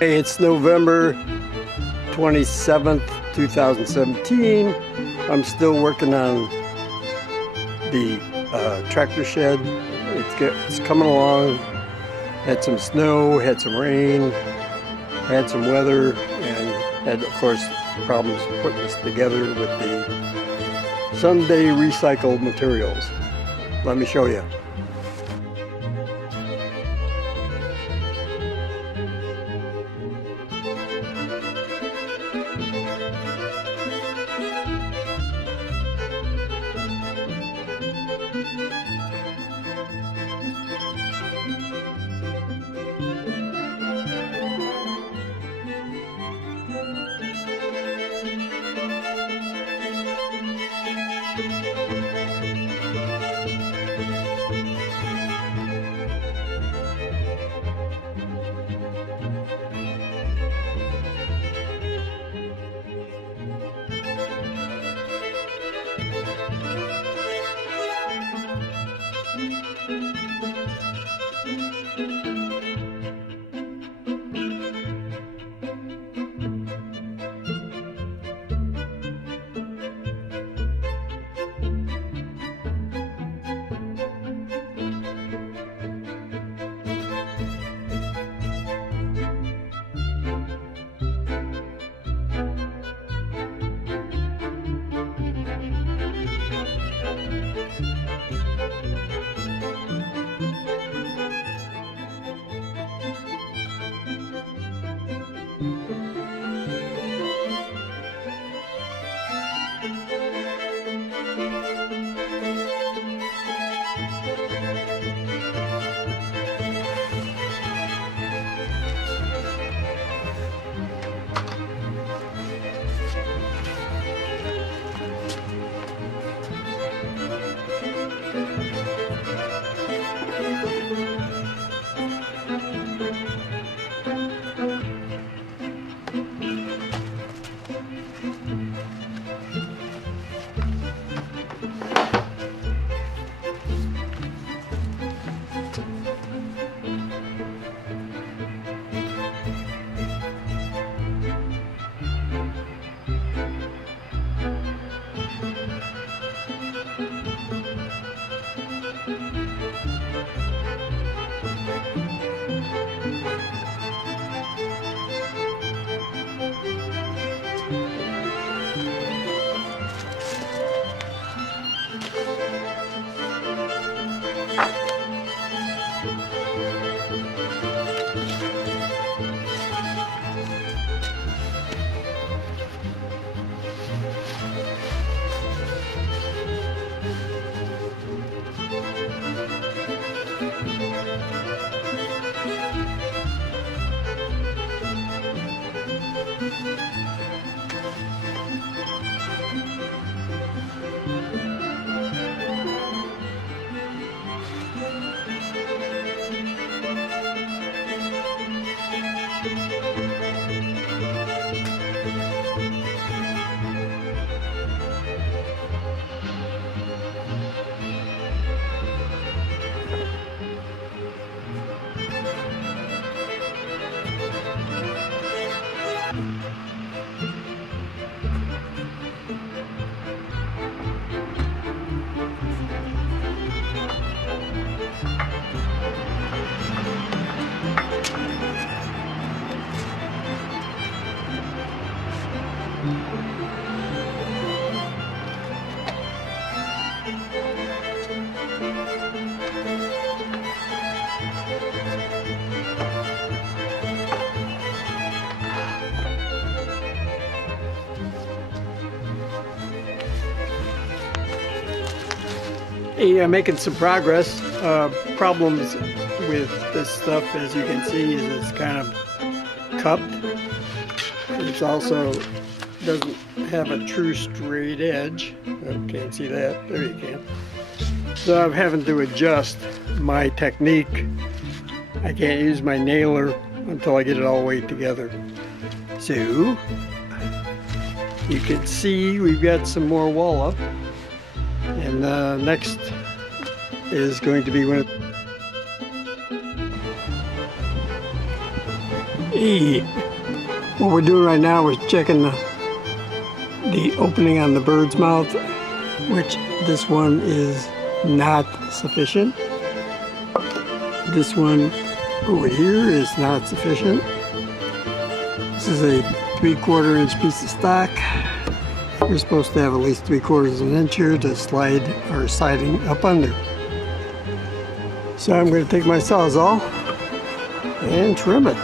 Hey, it's November 27th, 2017. I'm still working on the tractor shed. It's coming along. Had some snow, had some rain, had some weather, and had, of course, problems putting this together with the Sunday recycled materials. Let me show you. Yeah, making some progress. Problems with this stuff, as you can see, is it's kind of cupped. It's also doesn't have a true straight edge. Oh, can't see that. There you can. So I'm having to adjust my technique. I can't use my nailer until I get it all the way together. So you can see we've got some more wall up. And next is going to be when Hey, what we're doing right now is checking the opening on the bird's mouth, which this one is not sufficient. This one over here is not sufficient. This is a 3/4 inch piece of stock. You're supposed to have at least 3/4 of an inch here to slide our siding up under. So I'm going to take my Sawzall and trim it.